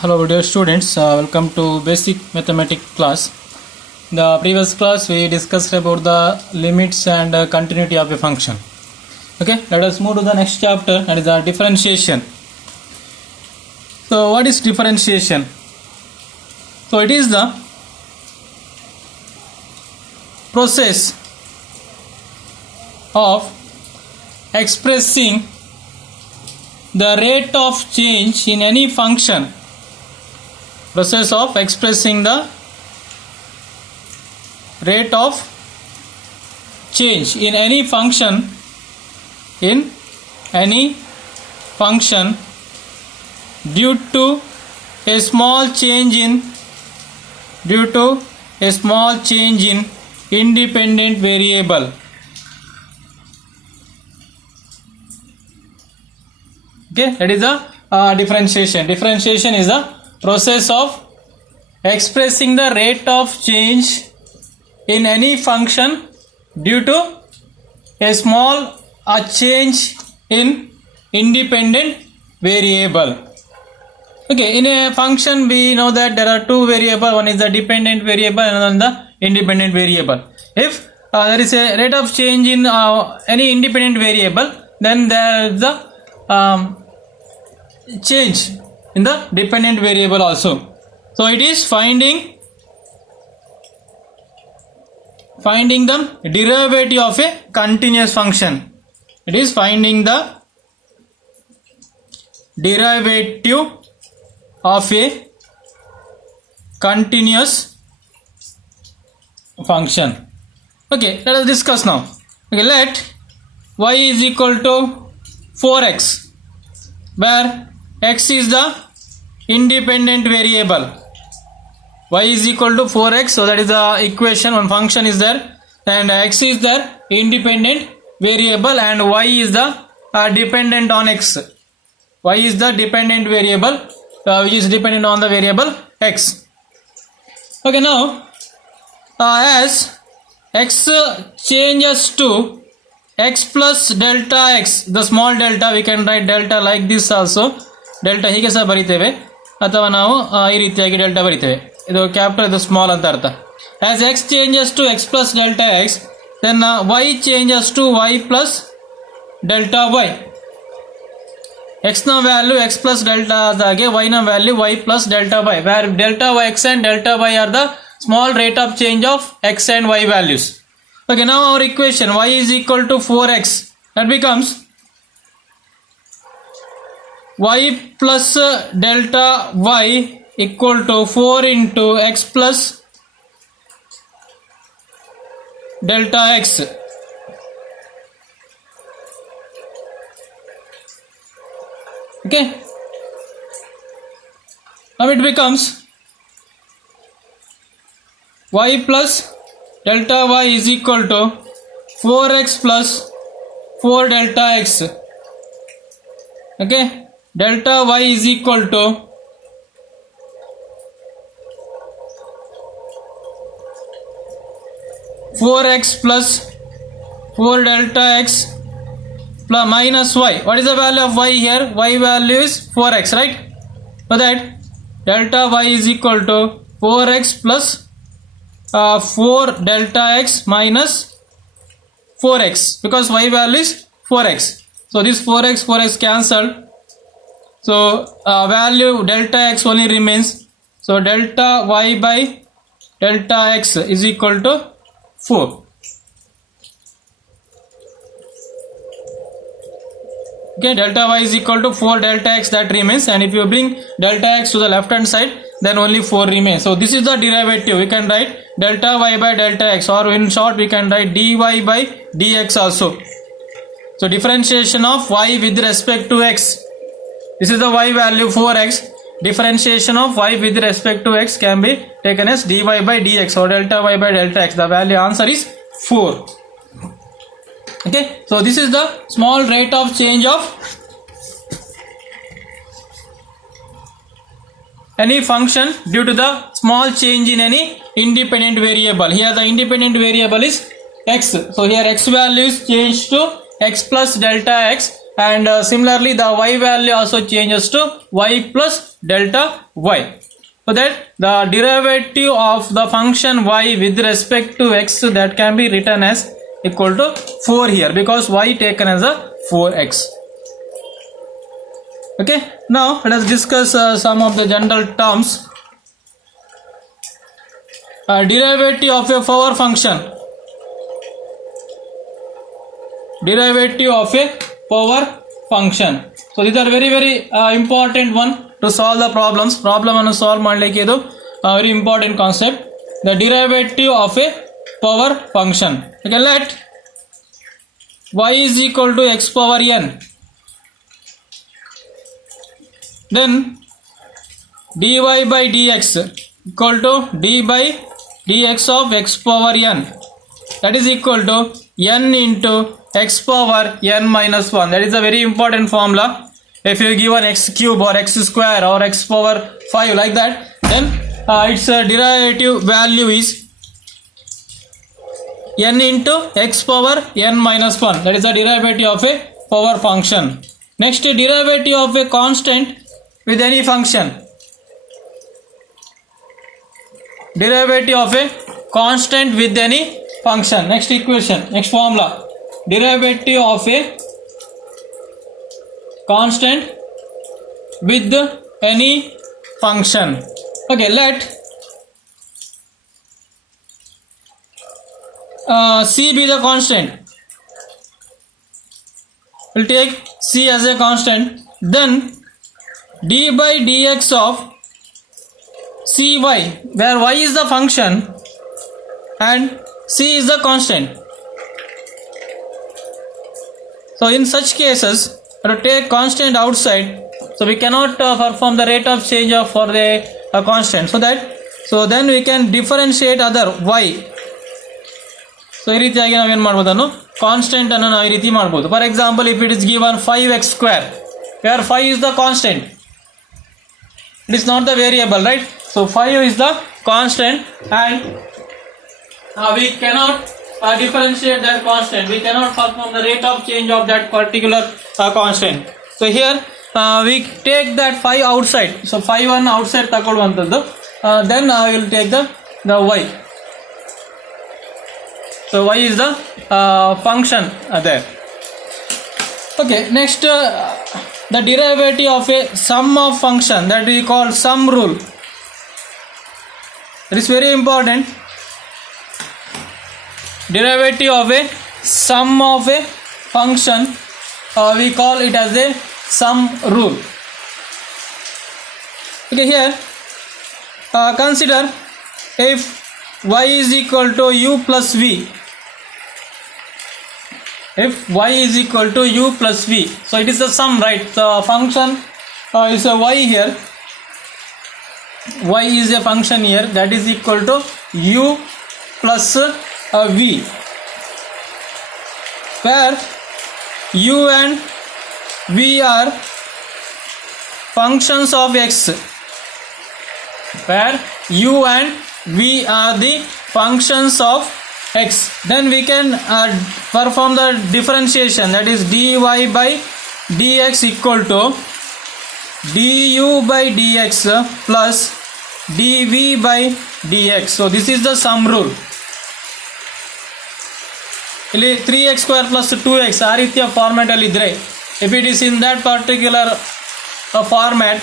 Hello dear students, welcome to basic mathematics class. In the previous class we discussed about the limits and continuity of a function. Okay, let us move to the next chapter, that is the differentiation. So what is differentiation? So it is the process of expressing the rate of change in any function. Process of expressing the rate of change in any function due to a small change in independent variable. Okay, that is the differentiation. Differentiation is the process of expressing the rate of change in any function due to a small change in independent variable. Okay, in a function we know that there are two variables, one is the dependent variable and another the independent variable. If there is a rate of change in any independent variable, then there is the change in the dependent variable also. So it is finding the derivative of a continuous function. It is finding the derivative of a continuous function. Okay, let us discuss now. Okay, let y is equal to 4x, where x is the independent variable. Y is equal to 4x, so that is the equation. One function is there and x is the independent variable and y is the dependent on x. Y is the dependent variable which is dependent on the variable x. Okay, now as x changes to x plus delta x, the small delta, we can write delta like this also. Delta ಹೀಗೆ ಸಹ ಬರಿತೇವೆ ಅಥವಾ ನಾವು ಈ ರೀತಿಯಾಗಿ delta ಬರಿತೇವೆ. ಇದು capital, ಇದು small ಅಂತ ಅರ್ಥ. As x changes to x plus delta x, then y changes to y plus delta y. ಎಕ್ಸ್ನ ವ್ಯಾಲ್ಯೂ ಎಕ್ಸ್ ಪ್ಲಸ್ ಡೆಲ್ಟಾ ಆದಾಗೆ ವೈನ value y plus delta y, where delta y x and delta y are the small rate of change of x and y values. Okay, now our equation y is equal to 4x, that becomes y plus delta y equal to 4 into x plus delta x. Okay, now it becomes y plus delta y is equal to 4x plus 4 delta x. Okay, delta y is equal to 4x plus 4 delta x plus minus y. What is the value of y here? Y value is 4x, right? So that delta y is equal to 4x plus 4 delta x minus 4x, because y value is 4x. So this 4x cancelled. So value delta x only remains. So delta y by delta x is equal to 4. Okay, delta y is equal to 4 delta x, that remains, and if you bring delta x to the left hand side, then only 4 remains. So this is the derivative. We can write delta y by delta x, or in short we can write dy by dx also. So differentiation of y with respect to x. This is the y value 4x. Differentiation of y with respect to x can be taken as dy by dx or delta y by delta x. The value answer is 4. Okay, so this is the small rate of change of any function due to the small change in any independent variable. Here the independent variable is x. So here x value is changed to x plus delta x and similarly the y value also changes to y plus delta y, so that the derivative of the function y with respect to x, that can be written as equal to 4 here, because y taken as a 4x. Okay, now let us discuss some of the general terms. Derivative of a power function. Derivative of a power function. So these are very important one to solve the problems. Problem ಅನ್ನು solve ಮಾಡಲಿಕ್ಕೆ ಇದು very important concept. The derivative of a power function. Okay, let y is equal to x power n. Then dy by dx equal to d by dx of x power n. That is equal to n into x power n minus 1. That is a very important formula. If you give an x cube or x square or x power 5 like that, then its derivative value is n into x power n minus 1. That is the derivative of a power function. Next, derivative of a constant with any function. Derivative of a constant with any function. Next equation, next formula. Derivative of a constant with any function. Okay, let c be the constant. We'll take c as a constant. Then d by dx of cy, where y is the function and c is the constant. So in such cases, to take constant outside, so we cannot perform the rate of change of for the constant. So then we can differentiate other y. So ಈ ರೀತಿಯಾಗಿ ನಾವು ಏನು ಮಾಡ್ಬೋದು ಅನ್ನು constant ಅನ್ನು ನಾವು ಈ ರೀತಿ ಮಾಡ್ಬೋದು. For example, if it is given 5x square, where 5 is the constant, it is not the variable, right? So 5 is the constant and we cannot differentiate that constant. We cannot perform the rate of change of that particular constant. So here we take that 5 outside. So 5 ಅನ್ನು outside ತಗೊಳ್ಳುವಂಥದ್ದು. Then I will take the y. So y is the function there. Okay, next the derivative of a sum of function, that we call sum rule. It is very important. Derivative of a sum of a function, we call it as a sum rule. Okay, here consider if y is equal to u plus v. If y is equal to u plus v, so it is the sum, right? The function is a y here. Y is a function here, that is equal to u plus v, where u and v are functions of x, where u and v are the functions of x. Then we can perform the differentiation, that is dy by dx equal to du by dx plus dv by dx. So this is the sum rule. ಇಲ್ಲಿ 3x square plus 2x ಆ ರೀತಿಯ format ಅಲ್ಲಿ ಇದ್ರೆ, if it is in that particular format,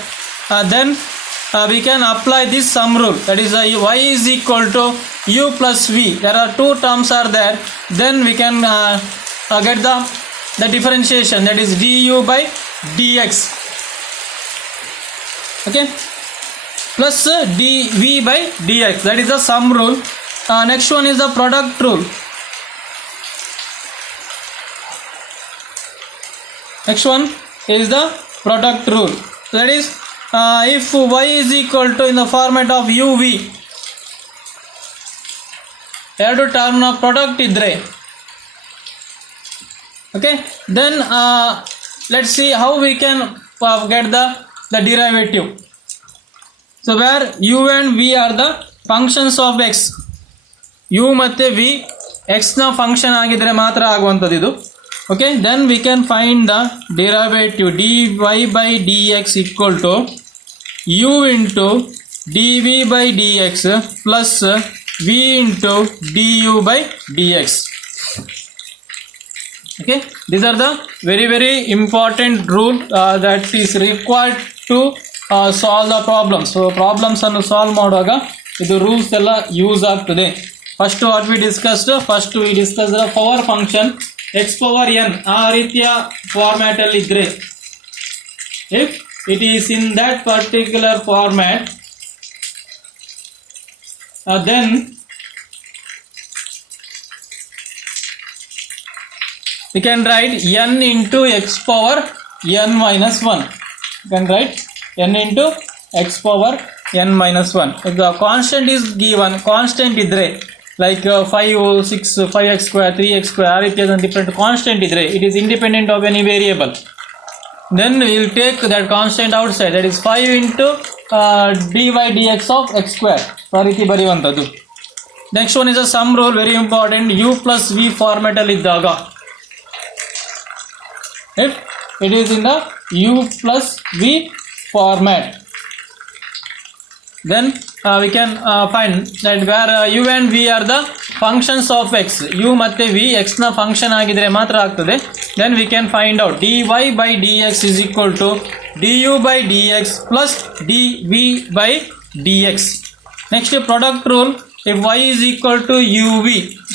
then we can apply this sum rule, that is y is equal to u plus v. There are two terms are there, then we can get the differentiation, that is du by dx, okay, plus dv by dx. That is the sum rule. Next one is the product rule. Next one is the product rule. That is if y is equal to in the format of uv, ಎರಡು ಟರ್ಮ್ನ product ಇದ್ರೆ, okay, then let's see how we can get the derivative. So where u and v are the functions of x, u ಮತ್ತೆ v x ನ function ಆಗಿದ್ರೆ ಮಾತ್ರ ಆಗುವಂಥದ್ದು ಇದು. Okay, then we can find the derivative dy by dx equal to u into dv by dx plus v into du by dx. Okay, these are the very important rule that is required to solve the problems. So problems ಅನ್ನು solve ಮಾಡುವಾಗ ಇದು rules ಎಲ್ಲ use ಆಗ್ತದೆ. First what we discussed, first we discuss the power function x power n ಆ ರೀತಿಯ format ಅಲ್ಲಿ ಇದ್ರೆ, if it is in that particular format, then we can write n into x power n minus 1. You can write n into x power n minus 1. If the constant is given, constant idre like 5, 6, 5x square, 3x square, are it is a different constant idre, it is independent of any variable. Then we will take that constant outside, that is 5 into dy dx of x square. ಆ ರೀತಿ ಬರೆಯುವಂಥದ್ದು. Next one is a sum rule, very important. u plus v format ಅಲ್ಲಿ ಇದ್ದಾಗ, if it is in the u plus v format, then we can find that where u and v are the functions of x, u ಮತ್ತೆ v x ನ function ಆಗಿದ್ರೆ ಮಾತ್ರ ಆಗ್ತದೆ. then we can find out dy by dx is equal to du by dx plus dv by dx. next product rule, if y is equal to uv,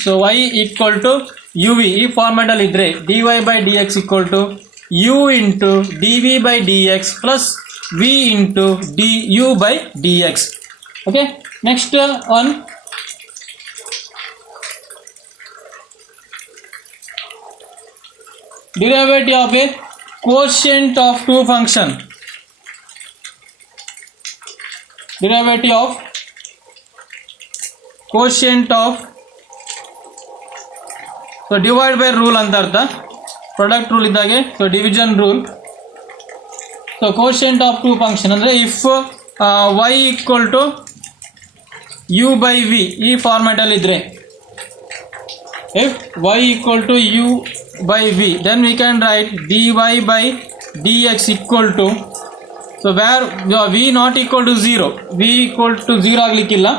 so y equal to uv ಈ format ಅಲ್ಲಿ ಇದ್ರೆ dy by dx equal to u into dv by dx plus v into du by dx. okay, next one, derivative of a quotient of two function. Derivative of quotient of, so divide by rule ಅಂತ ಅರ್ಥ, product rule ಇದ್ದಾಗೆ. So division rule. So quotient of two function ಅಂದ್ರೆ if y equal to u by v ಈ format ಅಲ್ಲಿ ಇದ್ರೆ, if y equal to u by v, then we can write dy by dx equal to, so where v not equal to 0, v equal to 0 ಆಗ್ಲಿಕ್ಕಿಲ್ಲ,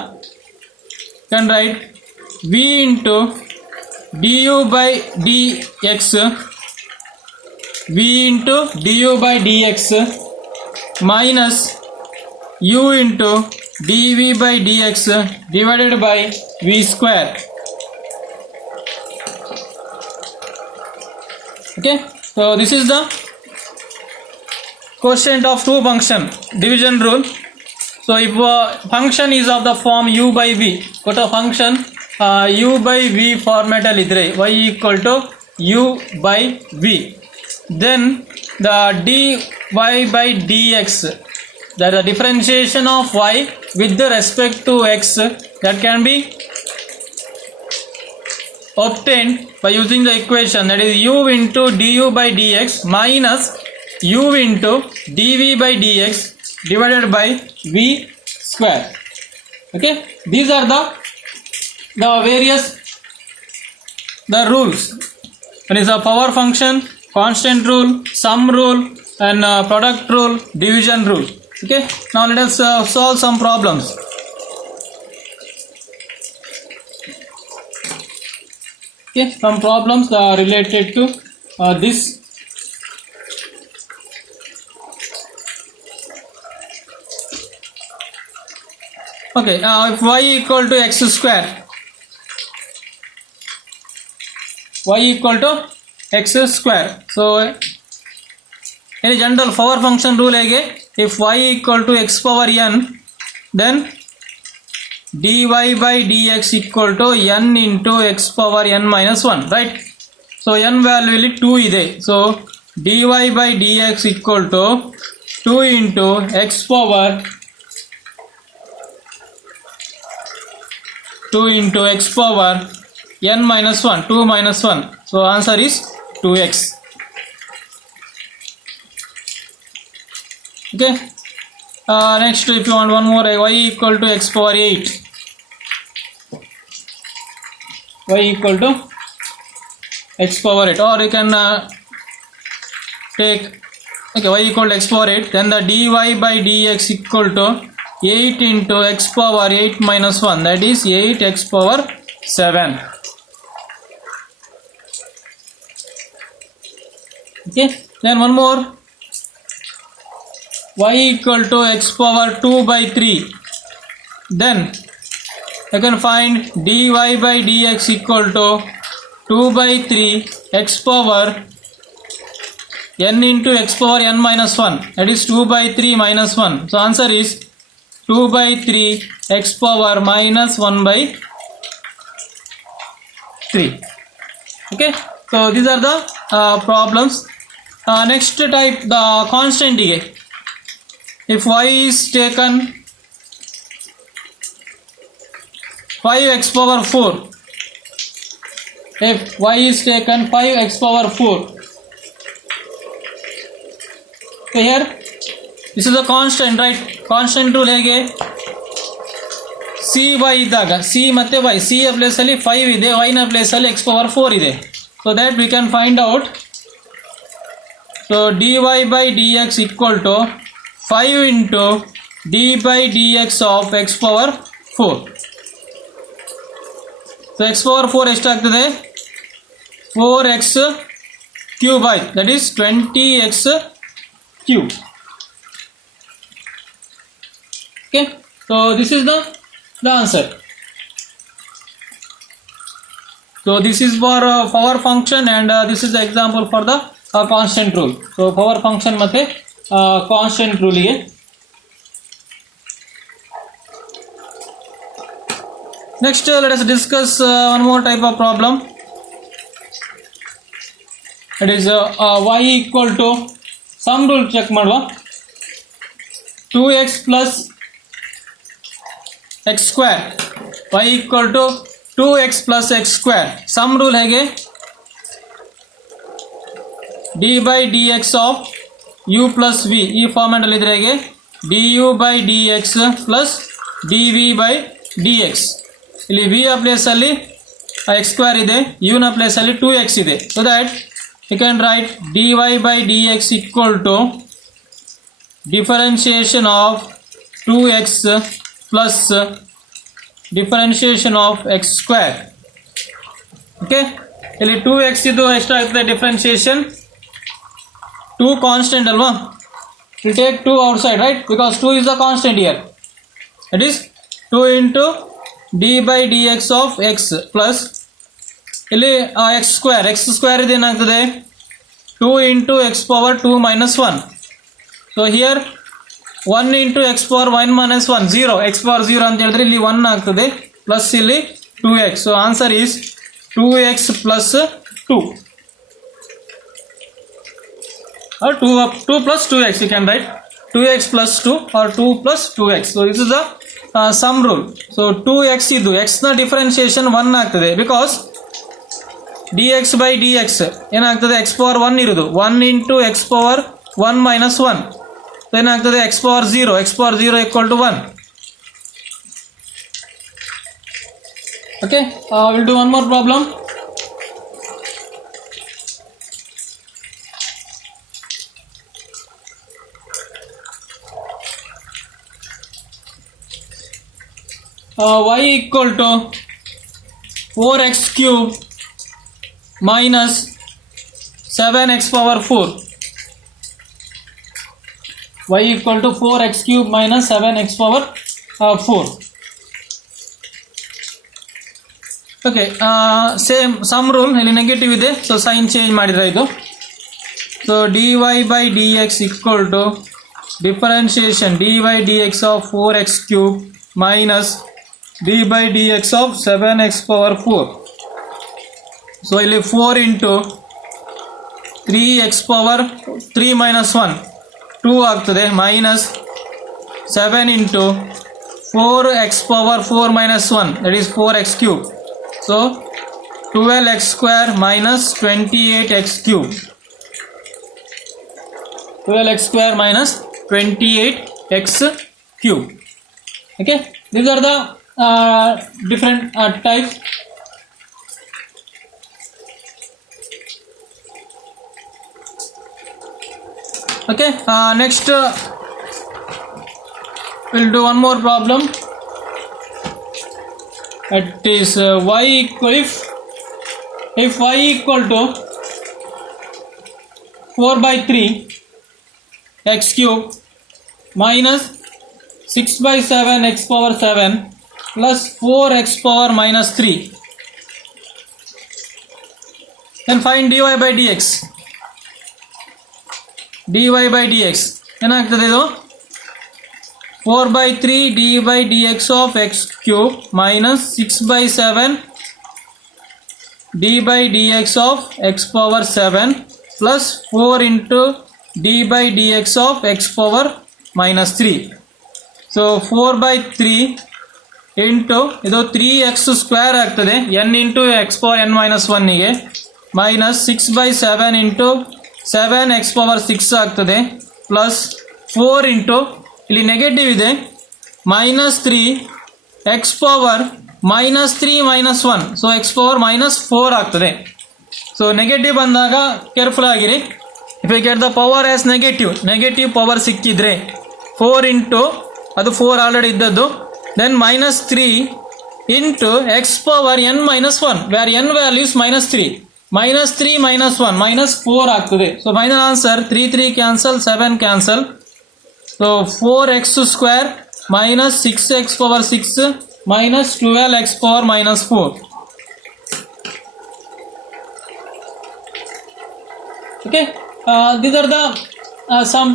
can write v into du by dx, v into du by dx minus u into dv by dx divided by v square. okay, so this is the quotient of two function, division rule. so if function is of the form u by v, got a function u by v format ಅಲ್ಲಿ ಇದ್ರೆ y equal to u by v, then the dy by dx, that the differentiation of y with the respect to x, that can be obtained by using the equation, that is u into du by dx minus u into dv by dx divided by v square. okay, these are the various the rules. One is a power function, constant rule, sum rule, and product rule, division rule. okay, now let us solve some problems. okay, some problems are related to this. okay, if y equal to x square, y equal to x square, so in general power function rule ಹೇಗೆ, if y equal to x power n, then dy by dx equal to n into x power n minus 1, right? so n value ಇಲ್ಲಿ 2 ಇದೆ, so dy by dx equal to 2 into x power 2 into x power n minus 1, 2 minus 1, so answer is 2x. okay, next if you want one more, y equal to x power 8, y equal to x power 8, or you can take y equal to x power 8, then the dy by dx equal to 8 into x power 8 minus 1, that is 8x power 7. Okay, then one more, y equal to x power 2 by 3, then you can find dy by dx equal to 2 by 3 x power n into x power n minus 1, that is 2 by 3 minus 1. So answer is 2 by 3 x power minus 1 by 3. Okay, so these are the problems. Next type, the constant decay. If y is taken 5x power 4, if y is taken 5x power 4, okay, here this is a constant, right? Constant rule ಹೇಗೆ, cy ಇದ್ದಾಗ c ಮತ್ತೆ y, c ಯ place ಅಲ್ಲಿ 5 ಇದೆ, y ನ place ಅಲ್ಲಿ x power 4 ಇದೆ. So that we can find out. So dy by dx equal to 5 into d by dx of x power 4. So x power 4 ಎಷ್ಟಾಗ್ತದೆ, 4x cube by, that is 20x cube. Okay, so this is the answer. So this is for power function, and this is the example for the constant rule. So power function ಮತ್ತೆ constant rule ಗೆ. Next let us discuss one more type of problem. It is y equal to sum rule check ಮಾಡುವ, 2x plus x square, y equal to 2x plus x square. Sum rule ಹೇಗೆ, d by dx of u plus v, ಈ format ಅಲ್ಲಿ ಇದ್ರೆ ಹೇಗೆ, du by dx plus dv by dx. ಇಲ್ಲಿ v ಯ place ಅಲ್ಲಿ x square ಇದೆ, u ನ ಪ್ಲೇಸ್ ಅಲ್ಲಿ 2x ಇದೆ. So that you can write dy by dx equal to differentiation of 2x plus differentiation of x square. Okay, ಇಲ್ಲಿ 2x ಇದು ಎಷ್ಟಾಗ್ತದೆ ಡಿಫರೆನ್ಸಿಯೇಷನ್, 2 ಕಾನ್ಸ್ಟೆಂಟ್ ಅಲ್ವಾ, we take 2 outside, right, because 2 is the constant here. It is 2 into d by dx of x plus ಇಲ್ಲಿ x square ಇದು ಏನಾಗ್ತದೆ, 2 into x power 2 minus 1. So here 1 into x power 1 minus 1, 0, x power 0 ಅಂತ ಹೇಳಿದ್ರೆ ಇಲ್ಲಿ 1 ಆಗ್ತದೆ, plus ಇಲ್ಲಿ 2x. So answer is 2x plus 2, or 2 plus 2x, you can write 2x plus 2 or 2 plus 2x. So this is the sum rule. So 2x ಇದು x ನ differentiation 1 ಆಗ್ತದೆ, because dx by dx ಏನಾಗ್ತದೆ, x power 1 ಇರುವುದು, 1 into x power 1 minus 1, ಏನಾಗ್ತದೆ x power 0, x power 0 equal to 1. Okay, we'll do one more problem. Y equal to 4x cube minus 7x power 4. Y equal to 4x cube minus 7x power 4. Okay, same sum rule, ಇಲ್ಲಿ negative ಇದೆ, so sine change ಮಾಡಿದ್ರೆ ಇದು. So dy by dx equal to differentiation dy dx of 4x cube minus d by dx of 7x power 4. So ಇಲ್ಲಿ 4 into 3x power 3 minus 1, 2 ಆಗ್ತದೆ, minus 7 into 4x power 4 minus 1, that is 4x cube. So 12x square minus 28x cube. 12x square minus 28x cube. Okay, these are the different types. Okay, next we'll do one more problem. It is y equal, if y equal to 4 by 3 x cube minus 6 by 7 x power 7 plus 4 x power minus 3, then find dy by dx. dy by dx ಏನಾಗ್ತದೆ ಇದು 4 by 3 dy by dx of x cube minus 6 by 7 dy by dx of x power 7 plus 4 into dy by dx of x power minus 3. So 4 by 3 into ಇದು 3x square ಆಗ್ತದೆ n into x power n minus 1 ಗೆ minus 6 by 7 into 7 x power 6 ಆಗ್ತದೆ plus 4 into ಇಲ್ಲಿ negative ಇದೆ minus 3 x power minus 3 minus 1, so x power minus 4 ಆಗ್ತದೆ. So negative ಬಂದಾಗ careful ಆಗಿರಿ. If you get the power as negative power ಸಿಕ್ಕಿದ್ರೆ 4 into ಅದು 4 already ಇದ್ದದ್ದು, then minus 3 into x power n minus 1 where n values minus 3 minus 3 minus 1 minus 4 ಆಗ್ತದೆ. So final answer 3 3 cancel, 7 cancel. So 4x square minus 6x power 6 minus 12x power minus 4. Okay, these are the some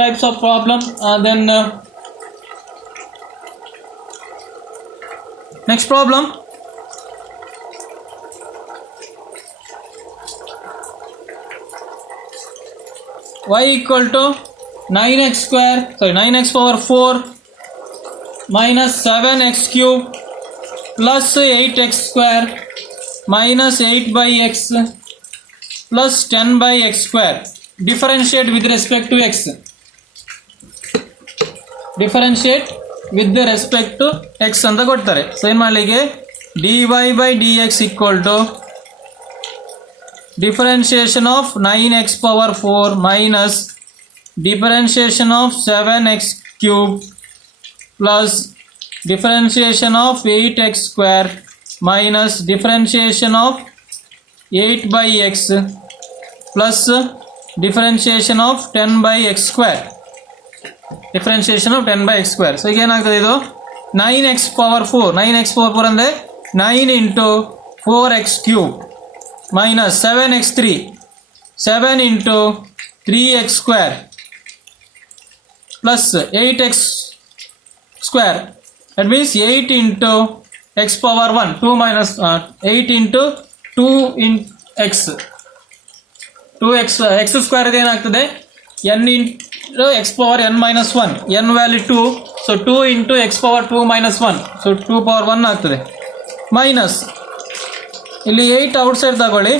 types of problem. Then next problem. Y equal to 9x square, sorry 9x power 4 minus 7x cube plus 8x square minus 8 by x plus 10 by x square. Differentiate with respect to x. Differentiate with the respect to x ಅಂತ ಕೊಡ್ತಾರೆ. So ಏನು ಮಾಡಲಿಕ್ಕೆ dy by dx equal to differentiation of 9x power 4 minus differentiation of 7x cube plus differentiation of 8x square minus differentiation of 8 by x plus differentiation of 10 by x square. Differentiation of 10 by x square. So again agtade idu 9x power 4, 9x power 4 andre 9 into 4x cube minus 7x3, 7 into 3x square plus 8x square. That means 8 into x power 1, 2 minus 8 into 2 in x, 2x x square is ಏನಾಗ್ತದೆ n into x power n minus 1, n value 2, so 2 into x power 2 minus 1, so 2 power 1 ಆಗ್ತದೆ minus ಇಲ್ಲಿ 8 outside ತಗೊಳ್ಳಿ,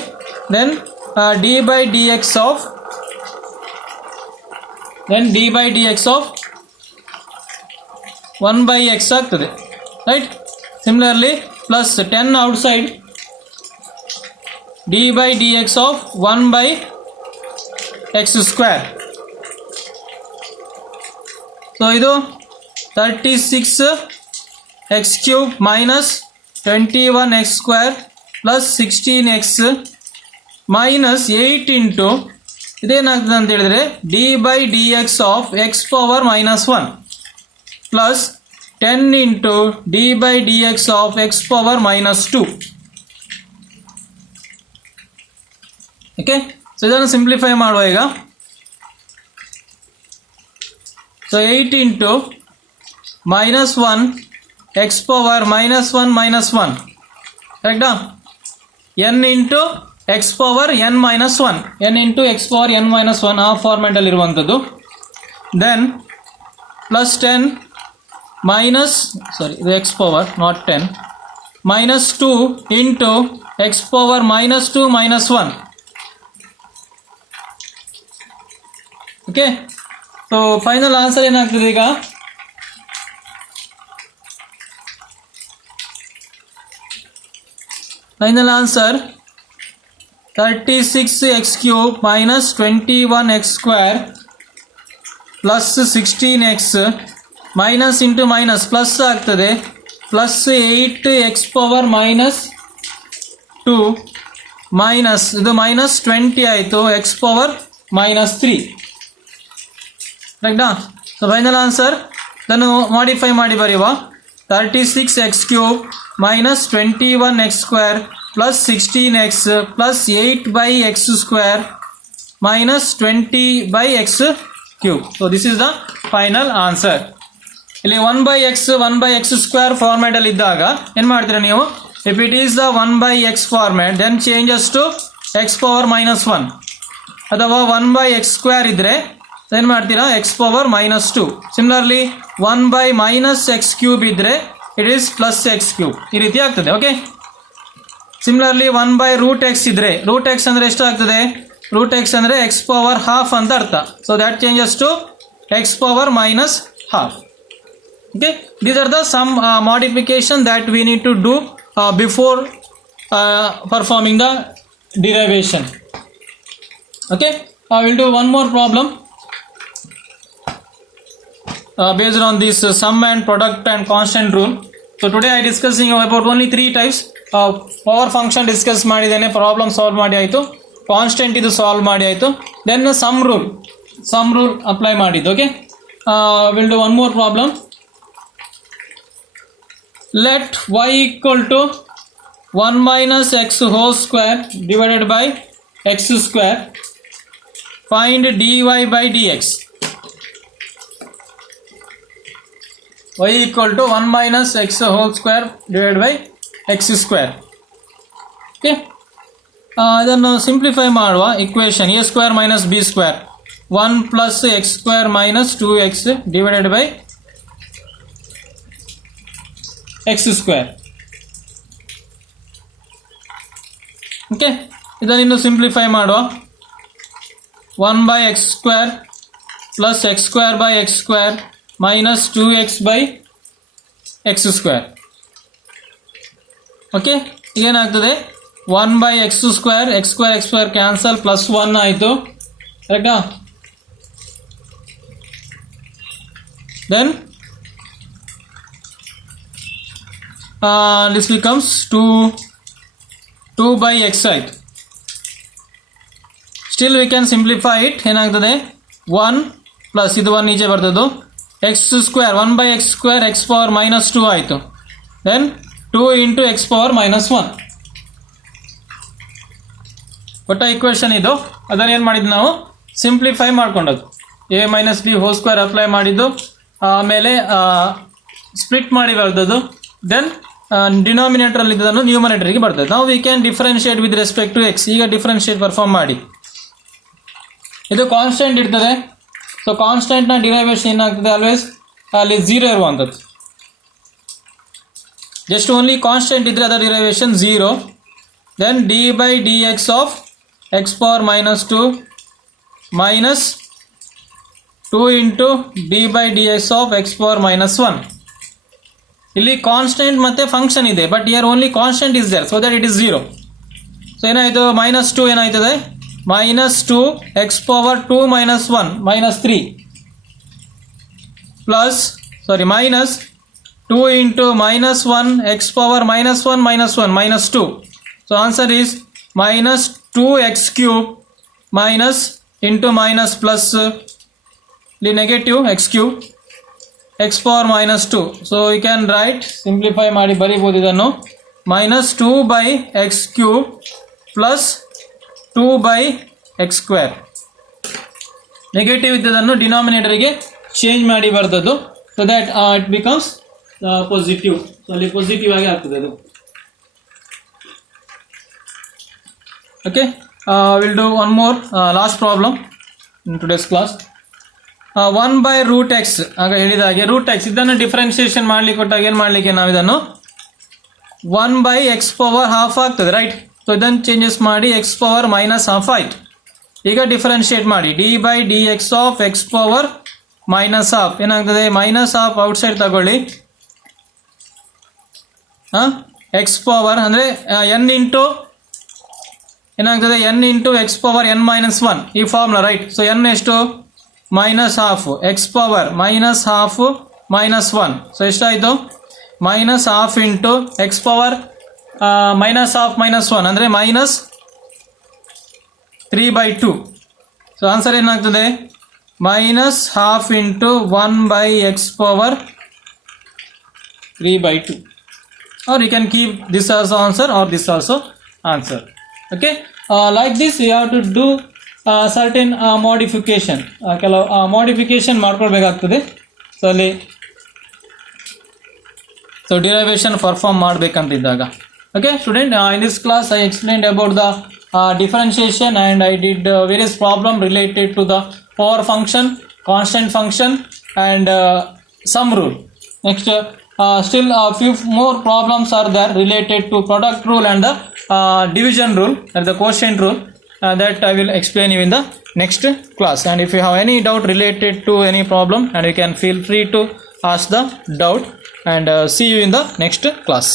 then d by dx of 1 by x ಆಗ್ತದೆ, right? Similarly plus 10 outside d by dx of 1 by x square. So ಇದು 36 x cube minus 21 x square plus 16x minus 8 into ಇದೇನಾಗ್ತದೆ ಅಂತ ಹೇಳಿದ್ರೆ d by dx of x power minus 1 plus 10 into d by dx of x power minus 2. Okay, so ಇದನ್ನು simplify ಮಾಡುವ ಈಗ. So 8 into minus 1 x power minus 1 minus 1, correct? n into x power n minus 1, n into x power n minus 1 ಆ format ಅಲ್ಲಿ ಇರುವಂತದ್ದು. Then plus 10 minus, sorry the x power not 10, minus 2 into x power minus 2 minus 1. Okay, so final answer ಏನಾಗ್ತದೆ ಈಗ final answer 36x cube minus 21x square plus 16x minus into minus plus ಆಗ್ತದೆ, plus 8x⁻², minus ಇದು minus 20 ಆಯಿತು, x⁻³ ರೈಟಾ. So final answer ಇದನ್ನು modify ಮಾಡಿ ಬರೆಯುವ. 36x³ minus 21x² plus 16x plus 8/x² minus 20/x³. So this is the final answer. ಇಲ್ಲಿ 1/x 1/x² ಫಾರ್ಮ್ಯಾಟಲ್ಲಿ ಇದ್ದಾಗ ಏನು ಮಾಡ್ತೀರಾ ನೀವು, if it is the 1/x format then changes to x⁻−1, ಅಥವಾ 1/x² ಇದ್ದರೆ ಏನು ಮಾಡ್ತೀರಾ x⁻−2. ಸಿಮಿಲರ್ಲಿ 1/−x³ ಇದ್ದರೆ ಇಟ್ ಈಸ್ ಪ್ಲಸ್ x³, ಈ ರೀತಿ ಆಗ್ತದೆ. ಓಕೆ, ಸಿಮಿಲರ್ಲಿ 1/√x ಇದ್ದರೆ, √x ಅಂದರೆ ಎಷ್ಟು ಆಗ್ತದೆ, √x ಅಂದರೆ x⁻½ ಅಂತ ಅರ್ಥ. So that changes to x⁻−½ Okay, these are the some modification that we need to do before performing the derivation. Okay, I will do one more problem based on this sum and product and constant rule. So today I discussing about only 3 types. Power function discuss ಮಾಡಿದ್ದೇನೆ, problem solve ಮಾಡಿ ಆಯಿತು, constant ಇದು solve ಮಾಡಿ ಆಯಿತು, then some rule apply ಮಾಡಿದ್ದು. Okay, will do one more problem. Let y equal to 1 minus x whole square divided by x square. Find dy by dx. Y equal to 1 minus x whole square divided by x square. Okay. ಇದನ್ನು simplify ಮಾಡುವ. Equation a square minus b square 1 plus x square minus 2x divided by x square. Okay, ಇದನ್ನು simplify ಮಾಡುವ. 1/x² plus x²/x² minus 2x/x². Okay, ಏನಾಗ್ತದೆ, 1/x², x² cancel, plus 1 ಆಯಿತು, ಕರೆಕ್ಟಾ. Then this becomes 2/x ಆಯಿತು. Still we can simplify it. ಏನಾಗ್ತದೆ, 1 plus ಇದು 1 ಈಚೆ ಬರ್ತದ್ದು, x² 1/x², x⁻−2 ಆಯಿತು. ದೆನ್ 2 ಇಂಟು x⁻−1 ಕೊಟ್ಟ ಇಕ್ವೇಷನ್ ಇದು. ಅದನ್ನು ಏನು ಮಾಡಿದ್ದು ನಾವು ಸಿಂಪ್ಲಿಫೈ ಮಾಡ್ಕೊಂಡದ್ದು. a minus b whole square apply ಮಾಡಿದ್ದು, ಆಮೇಲೆ ಸ್ಪ್ಲಿಟ್ ಮಾಡಿ ಬರ್ತದ್ದು, ದೆನ್ ಡಿನಾಮಿನೇಟರ್ ಅಲ್ಲಿ ಇದ್ದದನ್ನು ನ್ಯೂಮರೇಟರ್ಗೆ ಬರ್ತದೆ. ನಾವು we can differentiate with respect to X. ಈಗ ಡಿಫರೆನ್ಶಿಯೇಟ್ ಪರ್ಫಾರ್ಮ್ ಮಾಡಿ. ಇದು ಕಾನ್ಸ್ಟೆಂಟ್ ಇರ್ತದೆ. ಸೊ ಕಾನ್ಸ್ಟೆಂಟ್ನ ಡಿರೈವೇಷನ್ ಏನಾಗ್ತದೆ, ಆಲ್ವೇಸ್ ಅಲ್ಲಿ 0 ಇರುವಂಥದ್ದು. ಜಸ್ಟ್ ಓನ್ಲಿ ಕಾನ್ಸ್ಟೆಂಟ್ ಇದ್ದರೆ ಅದರ derivation 0. Then d/dx of x⁻−2 minus 2 into d/dx of x⁻−1. ಇಲ್ಲಿ ಕಾನ್ಸ್ಟೆಂಟ್ ಮತ್ತೆ ಫಂಕ್ಷನ್ ಇದೆ, but here only constant is there, so that it is 0. So ಏನಾಯಿತು, -2 ಏನಾಯ್ತದೆ, -2 x⁻2−1 -3 plus minus 2 into -1 x⁻−1 -2. So answer is -2x³ minus into minus plus ಇಲ್ಲಿ negative x³ x⁻−2. So you can write, simplify ಮಾಡಿ ಬರೀಬೋದು ಇದನ್ನು, -2/x³ plus 2/x². Negative ಇದ್ದದನ್ನು ಡಿನಾಮಿನೇಟರ್ಗೆ change ಮಾಡಿ ಬರ್ತದ್ದು, so that it becomes positive. So ಅಲ್ಲಿ positive ಆಗಿ ಆಗ್ತದೆ ಅದು. Okay, will do one more last problem in today's class. 1/√x ಆಗ ಹೇಳಿದ ಹಾಗೆ √x ಇದನ್ನು ಡಿಫ್ರೆನ್ಸಿಯೇಷನ್ ಮಾಡ್ಲಿಕ್ಕೆ ಕೊಟ್ಟಾಗ ಏನು ಮಾಡಲಿಕ್ಕೆ, ನಾವು ಇದನ್ನು 1/x⁻½ ಆಗ್ತದೆ, ರೈಟ್. ಸೊ ಇದನ್ನು ಚೇಂಜಸ್ ಮಾಡಿ x⁻−½ ಆಯಿತು. ಈಗ ಡಿಫ್ರೆನ್ಶಿಯೇಟ್ ಮಾಡಿ d/dx ಆಫ್ x⁻−½ ಏನಾಗ್ತದೆ, -½ ಔಟ್ಸೈಡ್ ತಗೊಳ್ಳಿ, x ಪವರ್ ಅಂದರೆ n ಇಂಟು ಏನಾಗ್ತದೆ, n ಇಂಟು x⁻n−1 ಈ ಫಾರ್ಮುಲಾ, ರೈಟ್. ಸೊ n ಎಷ್ಟು, minus half x power minus half minus 1. So ಎಷ್ಟಾಯಿತು minus half into x power minus half minus 1 ಅಂದರೆ minus 3/2. So answer ಏನಾಗ್ತದೆ minus half into 1 by x power 3/2. Or you can keep this also answer or this also answer. Okay, like this you have to do certain modification. ಕೆಲವು modification ಮಾಡ್ಕೊಳ್ಬೇಕಾಗ್ತದೆ. So ಅಲ್ಲಿ so derivation perform ಮಾಡಬೇಕಂತಿದ್ದಾಗ. Okay student, in this class I explained about the differentiation and I did various problem related to the power function, constant function and sum rule. Next still a few more problems are there related to product rule and the division rule and the quotient rule that I will explain you in the next class. And if you have any doubt related to any problem, and you can feel free to ask the doubt, and see you in the next class.